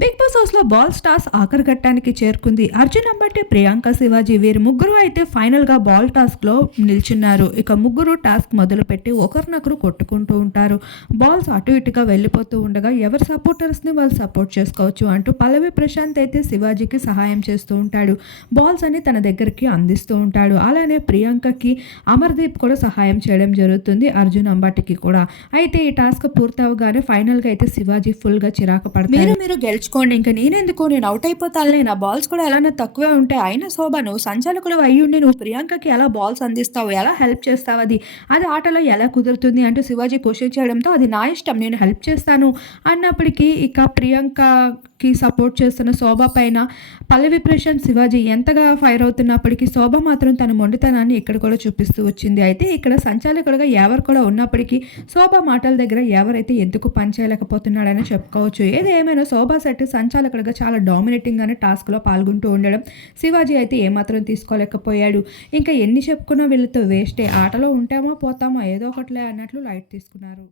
Big Boss హౌస్లో బాల్ స్టార్స్ ఆఖరి ఘట్టానికి చేరుకుంది. అర్జున్ అంబటి ప్రియాంక శివాజీ వీరు ముగ్గురు అయితే ఫైనల్గా బాల్ టాస్క్లో నిల్చున్నారు. ఇక ముగ్గురు టాస్క్ మొదలుపెట్టి ఒకరినొకరు కొట్టుకుంటూ ఉంటారు. బాల్స్ అటు ఇటుగా వెళ్ళిపోతూ ఉండగా ఎవరి సపోర్టర్స్ని వాళ్ళు సపోర్ట్ చేసుకోవచ్చు అంటూ పల్లవి ప్రశాంత్ అయితే శివాజీకి సహాయం చేస్తూ ఉంటాడు. బాల్స్ అని తన దగ్గరికి అందిస్తూ ఉంటాడు. అలానే ప్రియాంకకి అమర్దీప్ కూడా సహాయం చేయడం జరుగుతుంది అర్జున్ అంబటికి కూడా. అయితే ఈ టాస్క్ పూర్తవగానే ఫైనల్గా అయితే శివాజీ ఫుల్గా చిరాకు పడతారు మీరు మీరు తెచ్చుకోండి ఇంకా నేనెందుకు? నేను అవుట్ అయిపోతానులే. నా బాల్స్ కూడా ఎలానే తక్కువే ఉంటాయి. అయినా శోభను సంచాలకులు అయ్యుండి నువ్వు ప్రియాంకకి ఎలా బాల్స్ అందిస్తావు? ఎలా హెల్ప్ చేస్తావు అది? అది ఆటలో ఎలా కుదురుతుంది? అంటూ శివాజీ క్వశ్చన్ చేయడంతో అది నా ఇష్టం. నేను హెల్ప్ చేస్తాను. అన్నప్పటికీ ఇక ప్రియాంక కి సపోర్ట్ చేస్తున్న శోభ పైన పల్లవి ప్రశాంత్ శివాజీ ఎంతగా ఫైర్ అవుతున్నప్పటికీ శోభ మాత్రం తన మొండితనాన్ని ఇక్కడ కూడా చూపిస్తూ వచ్చింది. అయితే ఇక్కడ సంచాలకుడుగా ఎవరు కూడా ఉన్నప్పటికీ శోభ మాటల దగ్గర ఎవరైతే ఎందుకు పనిచేయలేకపోతున్నాడని చెప్పుకోవచ్చు. ఏది ఏమైనా శోభ శెట్టి సంచాలకుడుగా చాలా డామినేటింగ్గానే టాస్క్లో పాల్గొంటూ ఉండడం శివాజీ అయితే ఏమాత్రం తీసుకోలేకపోయాడు. ఇంకా ఎన్ని చెప్పుకున్నా వీళ్ళతో వేస్టే ఆటలో ఉంటామో పోతామో ఏదో ఒకట్లే అన్నట్లు లైట్ తీసుకున్నారు.